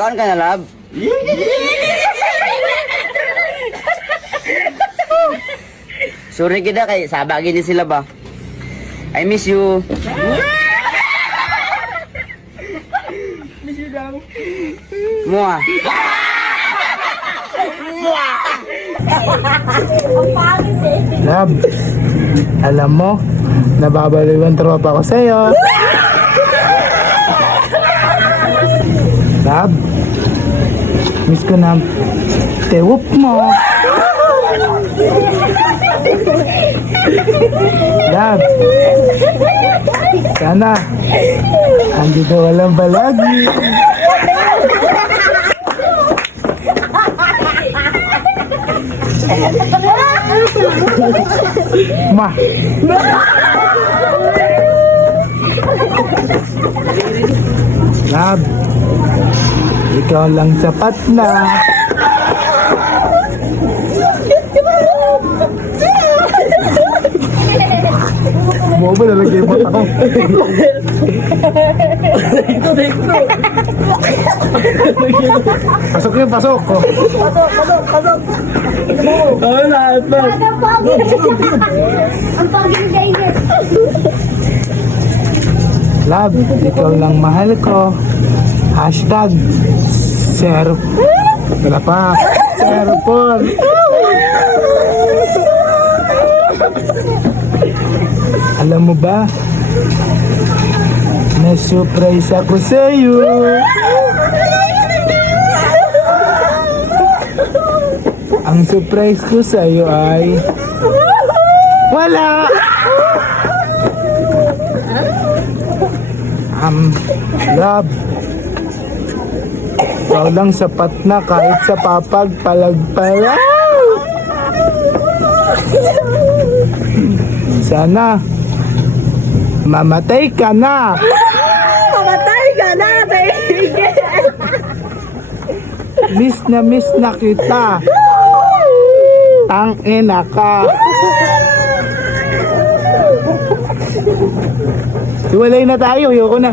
Kaon ka na, love? Sorry kita kay sabagin din sila ba? I miss you. Miss you daw. Mua. Love, alam mo, nababaliw ang tropa ko sa'yo. Love, miss ko na tewop mo. Love, sana andito ka lang palagi. Ma. Love, ikaw lang sapat na. Mo ba nalagay mo ako? Pasok yun, pasok. Oo, lahat na. Ang paging kayo. Love, ikaw lang mahal ko. Hashtag Sir. Wala pa. Sir Paul. Alam mo ba? Na-surprise ako sa'yo. Ang surprise ko sa'yo ay wala! Love, ikaw lang sapat na kahit sa papagpalagpala. Sana mamatay ka na. Mamatay ka na, baby. Miss na kita. Tangina ka. Iwalay na tayo, ayoko na.